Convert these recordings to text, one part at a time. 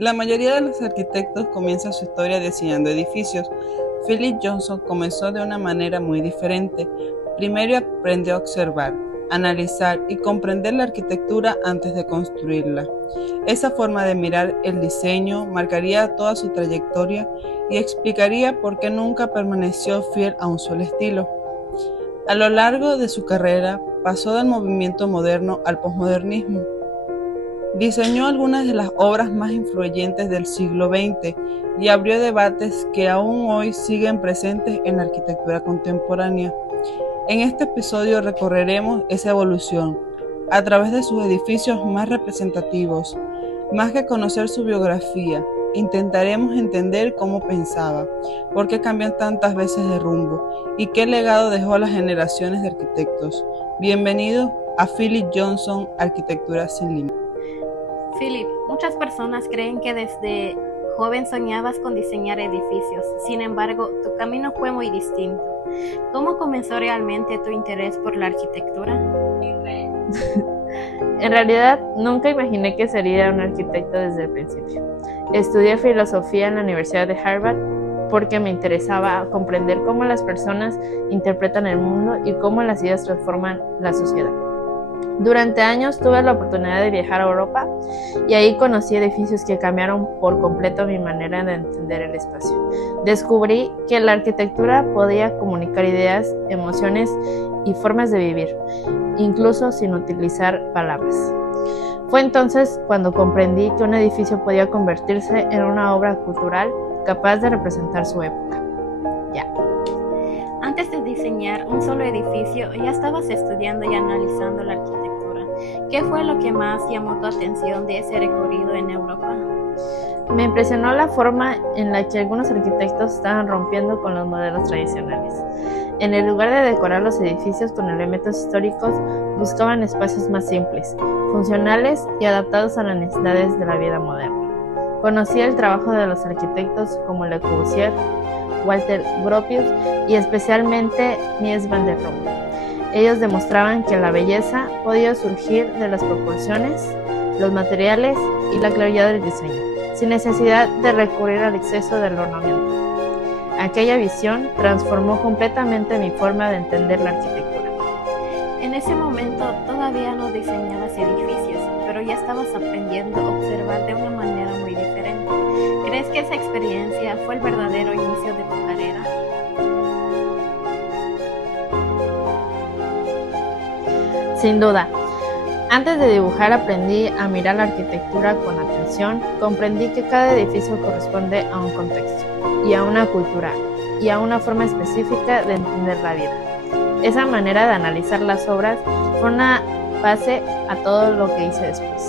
La mayoría de los arquitectos comienzan su historia diseñando edificios. Philip Johnson comenzó de una manera muy diferente. Primero aprendió a observar, analizar y comprender la arquitectura antes de construirla. Esa forma de mirar el diseño marcaría toda su trayectoria y explicaría por qué nunca permaneció fiel a un solo estilo. A lo largo de su carrera, pasó del movimiento moderno al posmodernismo. Diseñó algunas de las obras más influyentes del siglo XX y abrió debates que aún hoy siguen presentes en la arquitectura contemporánea. En este episodio recorreremos esa evolución a través de sus edificios más representativos. Más que conocer su biografía, intentaremos entender cómo pensaba, por qué cambió tantas veces de rumbo y qué legado dejó a las generaciones de arquitectos. Bienvenidos a Philip Johnson, Arquitectura sin Límites. Philip, muchas personas creen que desde joven soñabas con diseñar edificios. Sin embargo, tu camino fue muy distinto. ¿Cómo comenzó realmente tu interés por la arquitectura? En realidad, nunca imaginé que sería un arquitecto desde el principio. Estudié filosofía en la Universidad de Harvard porque me interesaba comprender cómo las personas interpretan el mundo y cómo las ideas transforman la sociedad. Durante años tuve la oportunidad de viajar a Europa y ahí conocí edificios que cambiaron por completo mi manera de entender el espacio. Descubrí que la arquitectura podía comunicar ideas, emociones y formas de vivir, incluso sin utilizar palabras. Fue entonces cuando comprendí que un edificio podía convertirse en una obra cultural capaz de representar su época. Antes de diseñar un solo edificio, ya estabas estudiando y analizando la arquitectura. ¿Qué fue lo que más llamó tu atención de ese recorrido en Europa? Me impresionó la forma en la que algunos arquitectos estaban rompiendo con los modelos tradicionales. En el lugar de decorar los edificios con elementos históricos, buscaban espacios más simples, funcionales y adaptados a las necesidades de la vida moderna. Conocí el trabajo de los arquitectos como Le Corbusier, Walter Gropius y especialmente Mies van der Rohe. Ellos demostraban que la belleza podía surgir de las proporciones, los materiales y la claridad del diseño, sin necesidad de recurrir al exceso del ornamento. Aquella visión transformó completamente mi forma de entender la arquitectura. En ese momento todavía no diseñabas edificios, pero ya estabas aprendiendo a observar de una manera muy diferente. ¿Crees que esa experiencia fue el verdadero inicio de tu carrera? Sin duda. Antes de dibujar aprendí a mirar la arquitectura con atención, comprendí que cada edificio corresponde a un contexto y a una cultura y a una forma específica de entender la vida. Esa manera de analizar las obras fue una base a todo lo que hice después.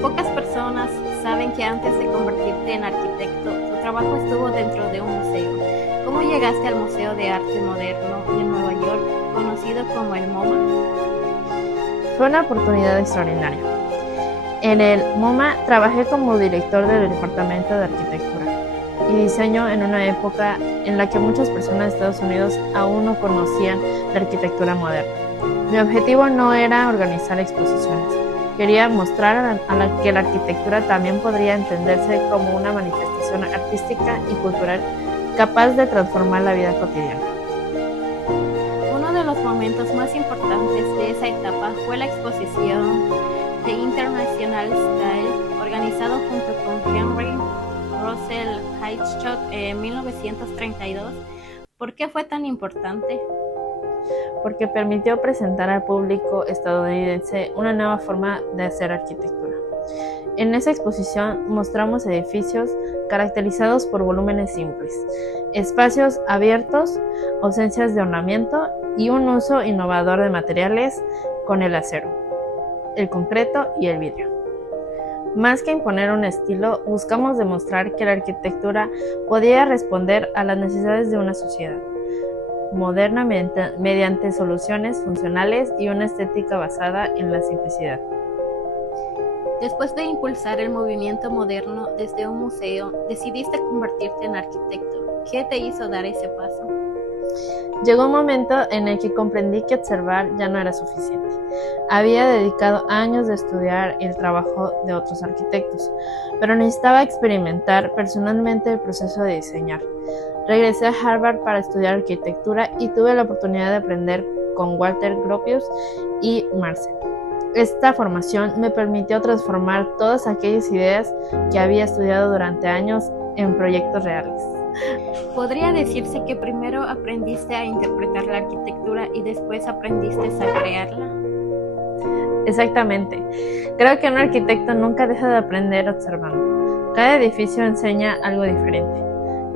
Pocas personas saben que antes de convertirte en arquitecto, tu trabajo estuvo dentro de un museo. ¿Cómo llegaste al Museo de Arte Moderno de Nueva York, conocido como el MoMA? Fue una oportunidad extraordinaria. En el MoMA trabajé como director del Departamento de Arquitectura y Diseño en una época en la que muchas personas de Estados Unidos aún no conocían la arquitectura moderna. Mi objetivo no era organizar exposiciones. Quería mostrar que la arquitectura también podría entenderse como una manifestación artística y cultural capaz de transformar la vida cotidiana. Uno de los momentos más importantes de esa etapa fue la exposición The International Style, organizado junto con Henry Russell Hitchcock en 1932. ¿Por qué fue tan importante? Porque permitió presentar al público estadounidense una nueva forma de hacer arquitectura. En esa exposición mostramos edificios caracterizados por volúmenes simples, espacios abiertos, ausencias de ornamento y un uso innovador de materiales con el acero, el concreto y el vidrio. Más que imponer un estilo, buscamos demostrar que la arquitectura podía responder a las necesidades de una sociedad moderna mediante soluciones funcionales y una estética basada en la simplicidad. Después de impulsar el movimiento moderno desde un museo, decidiste convertirte en arquitecto. ¿Qué te hizo dar ese paso? Llegó un momento en el que comprendí que observar ya no era suficiente. Había dedicado años de estudiar el trabajo de otros arquitectos, pero necesitaba experimentar personalmente el proceso de diseñar. Regresé a Harvard para estudiar arquitectura y tuve la oportunidad de aprender con Walter Gropius y Marcel. Esta formación me permitió transformar todas aquellas ideas que había estudiado durante años en proyectos reales. ¿Podría decirse que primero aprendiste a interpretar la arquitectura y después aprendiste a crearla? Exactamente. Creo que un arquitecto nunca deja de aprender observando. Cada edificio enseña algo diferente.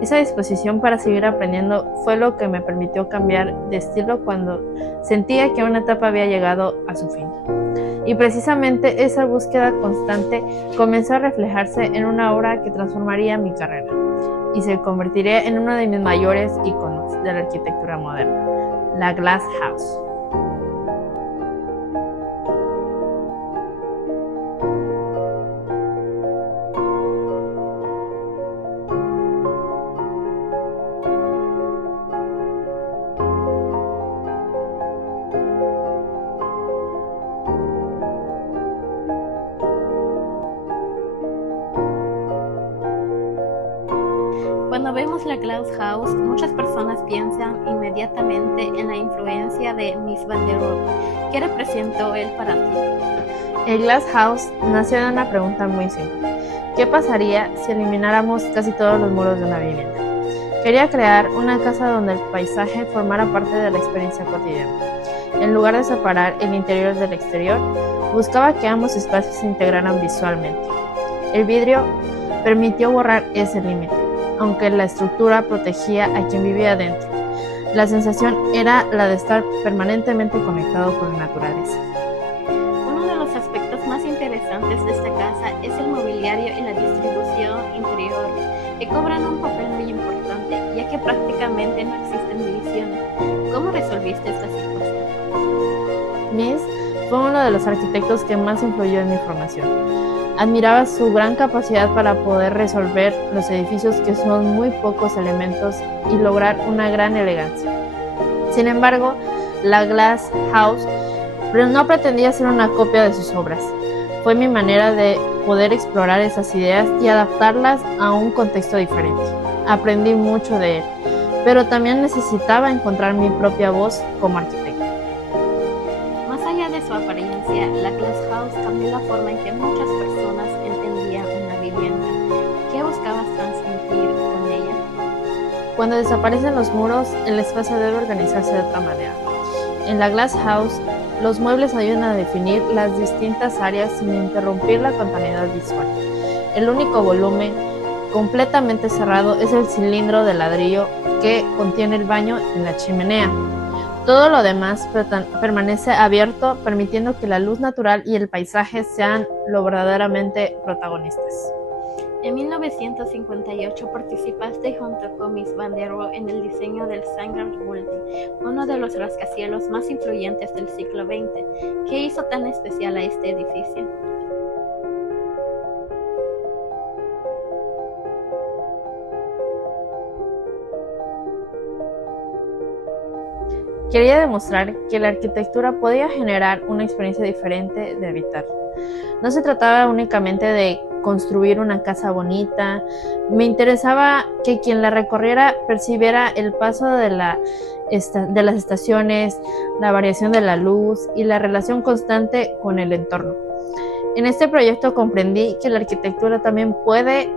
Esa disposición para seguir aprendiendo fue lo que me permitió cambiar de estilo cuando sentía que una etapa había llegado a su fin. Y precisamente esa búsqueda constante comenzó a reflejarse en una obra que transformaría mi carrera y se convertiría en uno de mis mayores íconos de la arquitectura moderna, la Glass House. Cuando vemos la Glass House, muchas personas piensan inmediatamente en la influencia de Mies van der Rohe. ¿Qué representó él para ti? El Glass House nació de una pregunta muy simple. ¿Qué pasaría si elimináramos casi todos los muros de una vivienda? Quería crear una casa donde el paisaje formara parte de la experiencia cotidiana. En lugar de separar el interior del exterior, buscaba que ambos espacios se integraran visualmente. El vidrio permitió borrar ese límite, aunque la estructura protegía a quien vivía dentro. La sensación era la de estar permanentemente conectado con la naturaleza. Uno de los aspectos más interesantes de esta casa es el mobiliario y la distribución interior, que cobran un papel muy importante, ya que prácticamente no existen divisiones. ¿Cómo resolviste esta situación? Mies fue uno de los arquitectos que más influyó en mi formación. Admiraba su gran capacidad para poder resolver los edificios que son muy pocos elementos y lograr una gran elegancia. Sin embargo, la Glass House no pretendía ser una copia de sus obras. Fue mi manera de poder explorar esas ideas y adaptarlas a un contexto diferente. Aprendí mucho de él, pero también necesitaba encontrar mi propia voz como arquitecto. Más allá de su apariencia, la Glass House cambió la forma en que muchas personas entendían una vivienda. ¿Qué buscabas transmitir con ella? Cuando desaparecen los muros, el espacio debe organizarse de otra manera. En la Glass House, los muebles ayudan a definir las distintas áreas sin interrumpir la continuidad visual. El único volumen completamente cerrado es el cilindro de ladrillo que contiene el baño y la chimenea. Todo lo demás permanece abierto, permitiendo que la luz natural y el paisaje sean lo verdaderamente protagonistas. En 1958 participaste junto con Mies van der Rohe en el diseño del Sanger Building, uno de los rascacielos más influyentes del siglo XX. ¿Qué hizo tan especial a este edificio? Quería demostrar que la arquitectura podía generar una experiencia diferente de habitar. No se trataba únicamente de construir una casa bonita, me interesaba que quien la recorriera percibiera el paso de las estaciones, la variación de la luz y la relación constante con el entorno. En este proyecto comprendí que la arquitectura también puede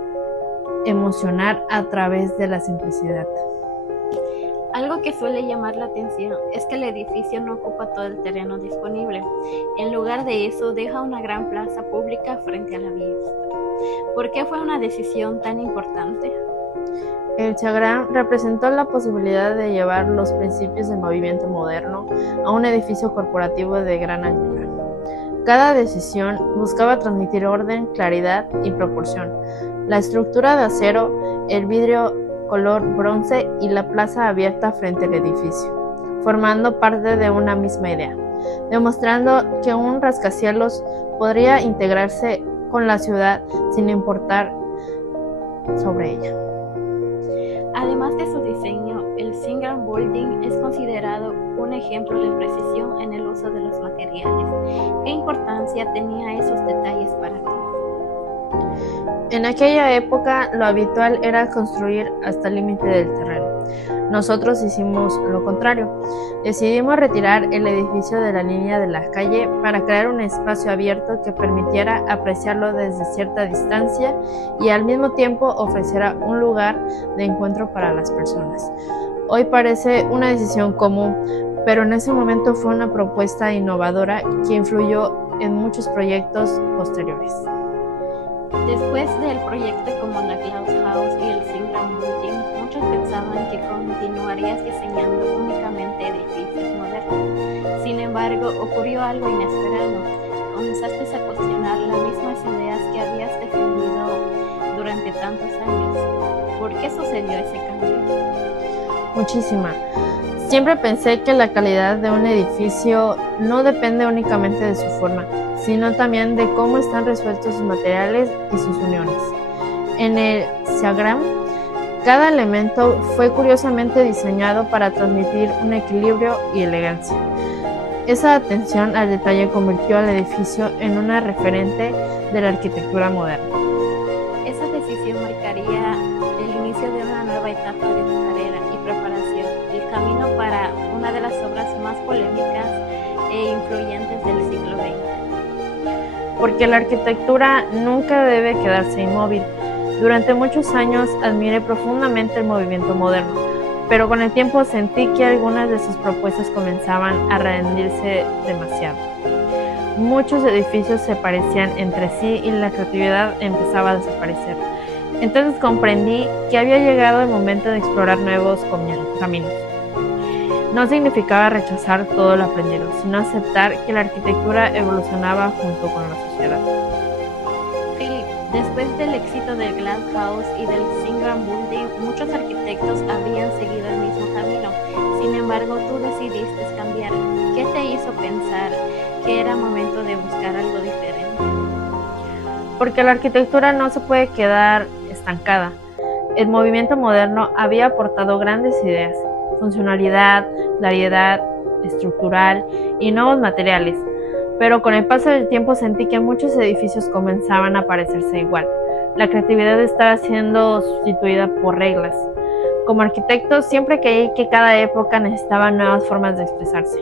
emocionar a través de la simplicidad. Algo que suele llamar la atención es que el edificio no ocupa todo el terreno disponible. En lugar de eso, deja una gran plaza pública frente a la vista. ¿Por qué fue una decisión tan importante? El Chagrán representó la posibilidad de llevar los principios del movimiento moderno a un edificio corporativo de gran altura. Cada decisión buscaba transmitir orden, claridad y proporción. La estructura de acero, el vidrio color bronce y la plaza abierta frente al edificio, formando parte de una misma idea, demostrando que un rascacielos podría integrarse con la ciudad sin importar sobre ella. Además de su diseño, el Singram Building es considerado un ejemplo de precisión en el uso de los materiales. ¿Qué importancia tenía esos detalles para ti? En aquella época, lo habitual era construir hasta el límite del terreno. Nosotros hicimos lo contrario. Decidimos retirar el edificio de la línea de la calle para crear un espacio abierto que permitiera apreciarlo desde cierta distancia y al mismo tiempo ofreciera un lugar de encuentro para las personas. Hoy parece una decisión común, pero en ese momento fue una propuesta innovadora que influyó en muchos proyectos posteriores. Después del proyecto como la Glass House y el Singram Building, muchos pensaban que continuarías diseñando únicamente edificios modernos. Sin embargo, ocurrió algo inesperado. Comenzaste a cuestionar las mismas ideas que habías defendido durante tantos años. ¿Por qué sucedió ese cambio? Muchísima. Siempre pensé que la calidad de un edificio no depende únicamente de su forma, sino también de cómo están resueltos sus materiales y sus uniones. En el Singram, cada elemento fue curiosamente diseñado para transmitir un equilibrio y elegancia. Esa atención al detalle convirtió al edificio en una referente de la arquitectura moderna. Esa decisión marcaría el inicio de una nueva etapa de tu carrera y preparación, el camino para una de las obras más polémicas e influyentes del siglo XX. Porque la arquitectura nunca debe quedarse inmóvil. Durante muchos años admiré profundamente el movimiento moderno, pero con el tiempo sentí que algunas de sus propuestas comenzaban a rendirse demasiado. Muchos edificios se parecían entre sí y la creatividad empezaba a desaparecer. Entonces comprendí que había llegado el momento de explorar nuevos caminos. No significaba rechazar todo lo aprendido, sino aceptar que la arquitectura evolucionaba junto con la sociedad. Philip, después del éxito del Glass House y del Singram Building, muchos arquitectos habían seguido el mismo camino. Sin embargo, tú decidiste cambiar. ¿Qué te hizo pensar que era momento de buscar algo diferente? Porque la arquitectura no se puede quedar estancada. El movimiento moderno había aportado grandes ideas: funcionalidad, claridad estructural y nuevos materiales, pero con el paso del tiempo sentí que muchos edificios comenzaban a parecerse igual. La creatividad estaba siendo sustituida por reglas. Como arquitecto siempre creí que cada época necesitaba nuevas formas de expresarse.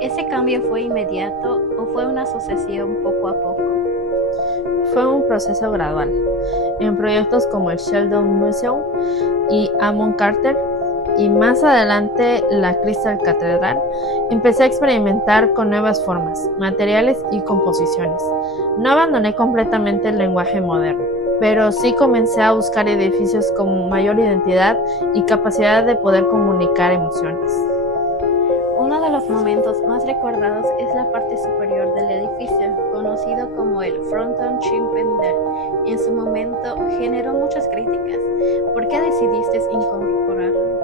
¿Ese cambio fue inmediato o fue una sucesión poco a poco? Fue un proceso gradual. En proyectos como el Sheldon Museum y Amon Carter, y más adelante la Crystal Cathedral, empecé a experimentar con nuevas formas, materiales y composiciones. No abandoné completamente el lenguaje moderno, pero sí comencé a buscar edificios con mayor identidad y capacidad de poder comunicar emociones. Uno de los momentos más recordados es la parte superior del edificio, conocido como el Fronton Chippendale. En su momento generó muchas críticas. ¿Por qué decidiste incorporarlo?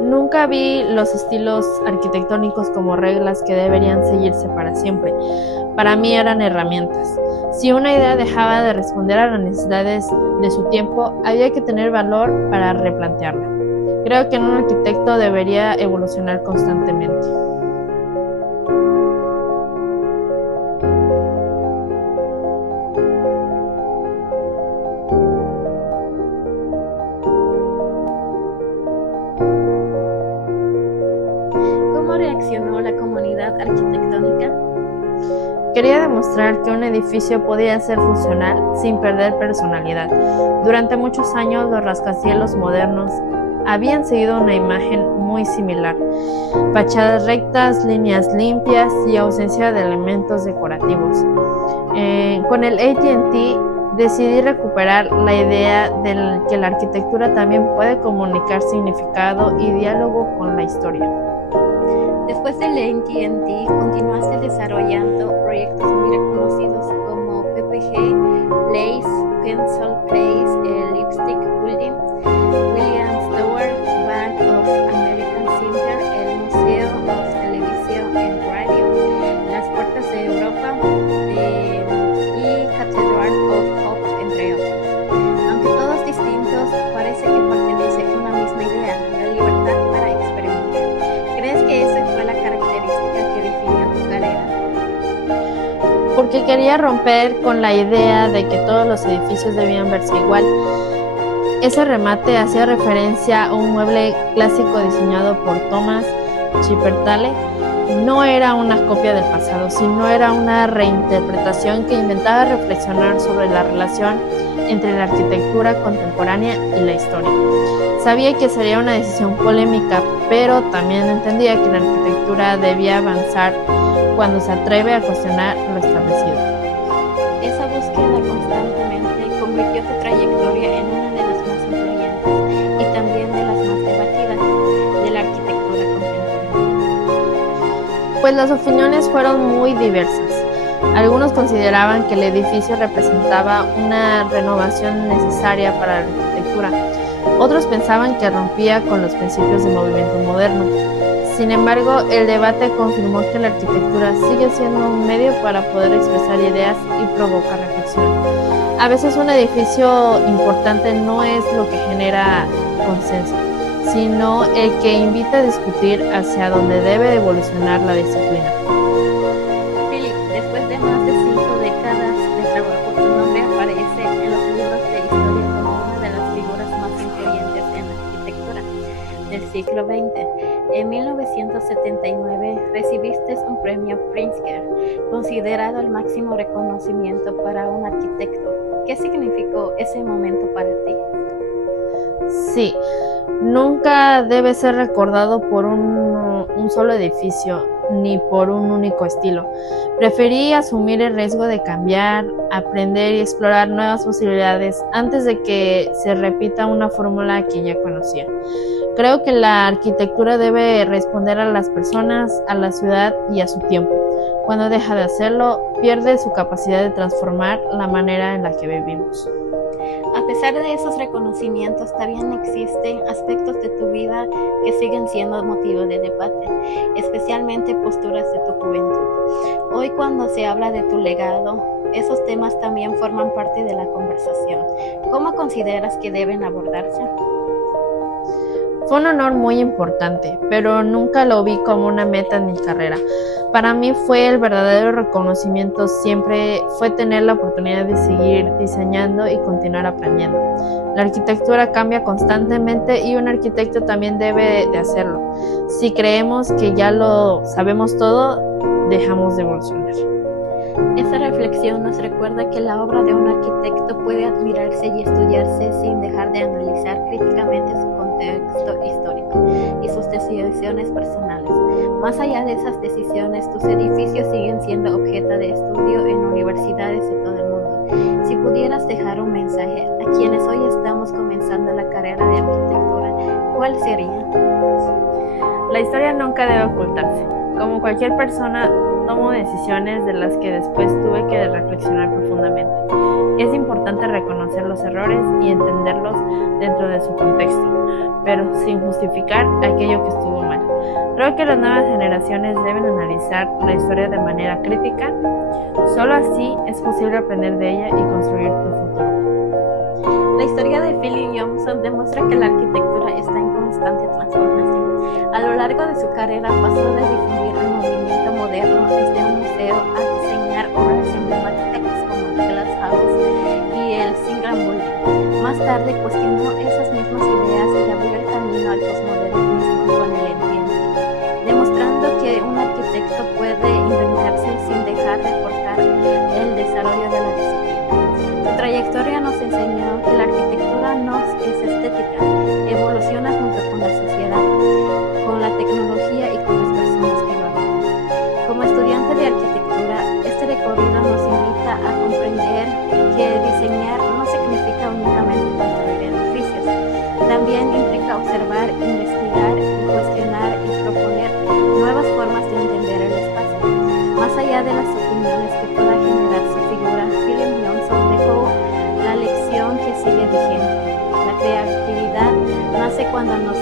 Nunca vi los estilos arquitectónicos como reglas que deberían seguirse para siempre. Para mí eran herramientas. Si una idea dejaba de responder a las necesidades de su tiempo, había que tener valor para replantearla. Creo que un arquitecto debería evolucionar constantemente. ¿Cómo reaccionó la comunidad arquitectónica? Quería demostrar que un edificio podía ser funcional sin perder personalidad. Durante muchos años los rascacielos modernos habían seguido una imagen muy similar: fachadas rectas, líneas limpias y ausencia de elementos decorativos. Con el AT&T decidí recuperar la idea de que la arquitectura también puede comunicar significado y diálogo con la historia. Después del AT&T, continuaste desarrollando proyectos muy reconocidos como PPG Place, Pencil Place, el Lipstick Building, Williams Tower, Bank of American Center, el Museo of Television and Radio, las Puertas de Europa y Cathedral of Hope, entre otros. Aunque todos distintos, parece que quería romper con la idea de que todos los edificios debían verse igual. Ese remate hacía referencia a un mueble clásico diseñado por Thomas Chipertale. No era una copia del pasado, sino era una reinterpretación que intentaba reflexionar sobre la relación entre la arquitectura contemporánea y la historia. Sabía que sería una decisión polémica, pero también entendía que la arquitectura debía avanzar cuando se atreve a cuestionar lo establecido. Esa búsqueda constantemente convirtió tu trayectoria en una de las más influyentes y también de las más debatidas de la arquitectura contemporánea. Pues las opiniones fueron muy diversas. Algunos consideraban que el edificio representaba una renovación necesaria para la arquitectura. Otros pensaban que rompía con los principios del movimiento moderno. Sin embargo, el debate confirmó que la arquitectura sigue siendo un medio para poder expresar ideas y provocar reflexión. A veces un edificio importante no es lo que genera consenso, sino el que invita a discutir hacia dónde debe evolucionar la disciplina. Philip, después de más de 5 décadas de trabajo, tu nombre aparece en los libros de historia como una de las figuras más influyentes en la arquitectura del siglo XX. En 1979 recibiste un premio Pritzker, considerado el máximo reconocimiento para un arquitecto. ¿Qué significó ese momento para ti? Sí, nunca debe ser recordado por un solo edificio ni por un único estilo. Preferí asumir el riesgo de cambiar, aprender y explorar nuevas posibilidades antes de que se repita una fórmula que ya conocía. Creo que la arquitectura debe responder a las personas, a la ciudad y a su tiempo. Cuando deja de hacerlo, pierde su capacidad de transformar la manera en la que vivimos. A pesar de esos reconocimientos, también existen aspectos de tu vida que siguen siendo motivo de debate, especialmente posturas de tu juventud. Hoy, cuando se habla de tu legado, esos temas también forman parte de la conversación. ¿Cómo consideras que deben abordarse? Fue un honor muy importante, pero nunca lo vi como una meta en mi carrera. Para mí fue el verdadero reconocimiento, siempre fue tener la oportunidad de seguir diseñando y continuar aprendiendo. La arquitectura cambia constantemente y un arquitecto también debe de hacerlo. Si creemos que ya lo sabemos todo, dejamos de evolucionar. Esta reflexión nos recuerda que la obra de un arquitecto puede admirarse y estudiarse sin dejar de analizar críticamente su contexto histórico y sus decisiones personales. Más allá de esas decisiones, tus edificios siguen siendo objeto de estudio en universidades de todo el mundo. Si pudieras dejar un mensaje a quienes hoy estamos comenzando la carrera de arquitectura, ¿cuál sería? La historia nunca debe ocultarse. Como cualquier persona, tomo decisiones de las que después tuve que reflexionar profundamente. Es importante reconocer los errores y entenderlos dentro de su contexto, pero sin justificar aquello que estuvo mal. Creo que las nuevas generaciones deben analizar la historia de manera crítica. Solo así es posible aprender de ella y construir tu futuro. La historia de Philip Johnson demuestra que la arquitectura está en constante transformación. A lo largo de su carrera pasó de difundir el movimiento moderno desde un museo a diseñar obras emblemáticas como el Glass House y el Ingram Building. Más tarde cuestionó esas mismas ideas y abrió el camino al posmodernismo con el ambiente, demostrando que un arquitecto puede inventarse sin dejar de forzar el desarrollo de la disciplina. Su trayectoria nos enseñó que la arquitectura no es estética, evoluciona junto con la sociedad, con la tecnología y con las personas que lo habitan. Como estudiante de arquitectura, este recorrido nos invita a comprender que diseñar no significa únicamente construir edificios, también implica observar, investigar y cuestionar y proponer nuevas formas de entender el espacio. Más allá de las opiniones que pueda generar su figura, Philip Johnson dejó la lección que sigue vigente. La creatividad nace cuando nos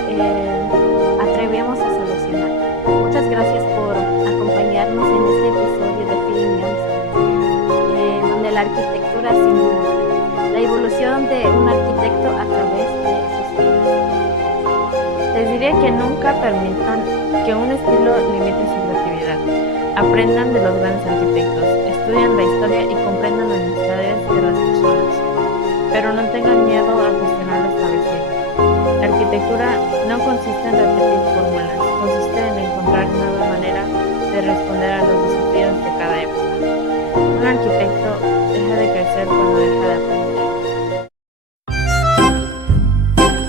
atrevemos a solucionar. Muchas gracias por acompañarnos en este episodio de Philip Johnson, donde la arquitectura sin duda, la evolución de un arquitecto a través de sus obras. Les diría que nunca permitan que un estilo limite su creatividad. Aprendan de los grandes arquitectos, estudien la historia y comprendan las necesidades de las personas, pero no tengan miedo a cuestionar lo establecido. La arquitectura no consiste en repetir fórmulas, consiste en encontrar nuevas maneras de responder a los desafíos de cada época. Un arquitecto deja de crecer cuando deja de aprender.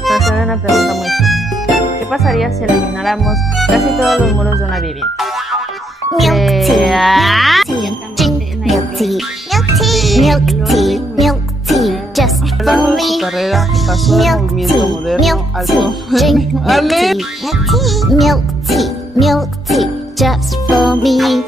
Nos hace una pregunta muy simple. ¿Qué pasaría si elimináramos casi todos los muros de una vivienda? Milk tea, just A lo for largo de su me. carrera pasó del movimiento moderno al drink Ale. milk tea, just for me.